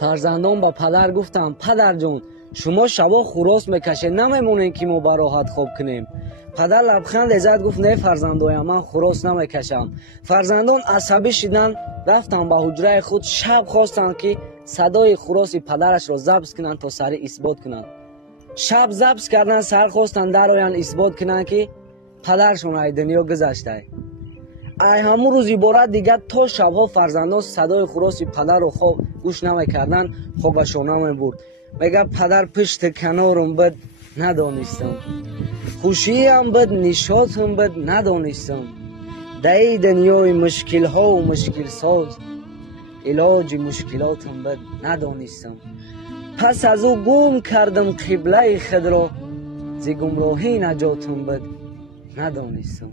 فرزندان با پدر گفتم پدر جان شما شبا خوراس میکشه نمیمونین که ما براحت خواب کنیم. پدر لبخند زد گفت نه فرزندایم من خوراس نمیکشم. فرزندان عصبی شدن رفتن به حجره خود. شب خواستند که صدای خوراس پدرش را ضبط کنند تا سری اثبات کنند. شب ضبط کردن سر خواستند در آیند اثبات کنند که پدرشون از دنیا گذشته. ای همون روز عبارت دیگر تا شبها فرزندان صدای خوراس پدر رو خواب گوش نمیکردن. خوابشون نمیبرد. میگه پدر پشت کنارم بد ندانستم، خوشی هم بد نشاط هم بد ندانستم، در دنیای مشکل ها و مشکل ساز علاج مشکلات هم بد ندانستم. پس از او گم کردم قبله خود را، ز گمراهی نجاتم بد ندانستم.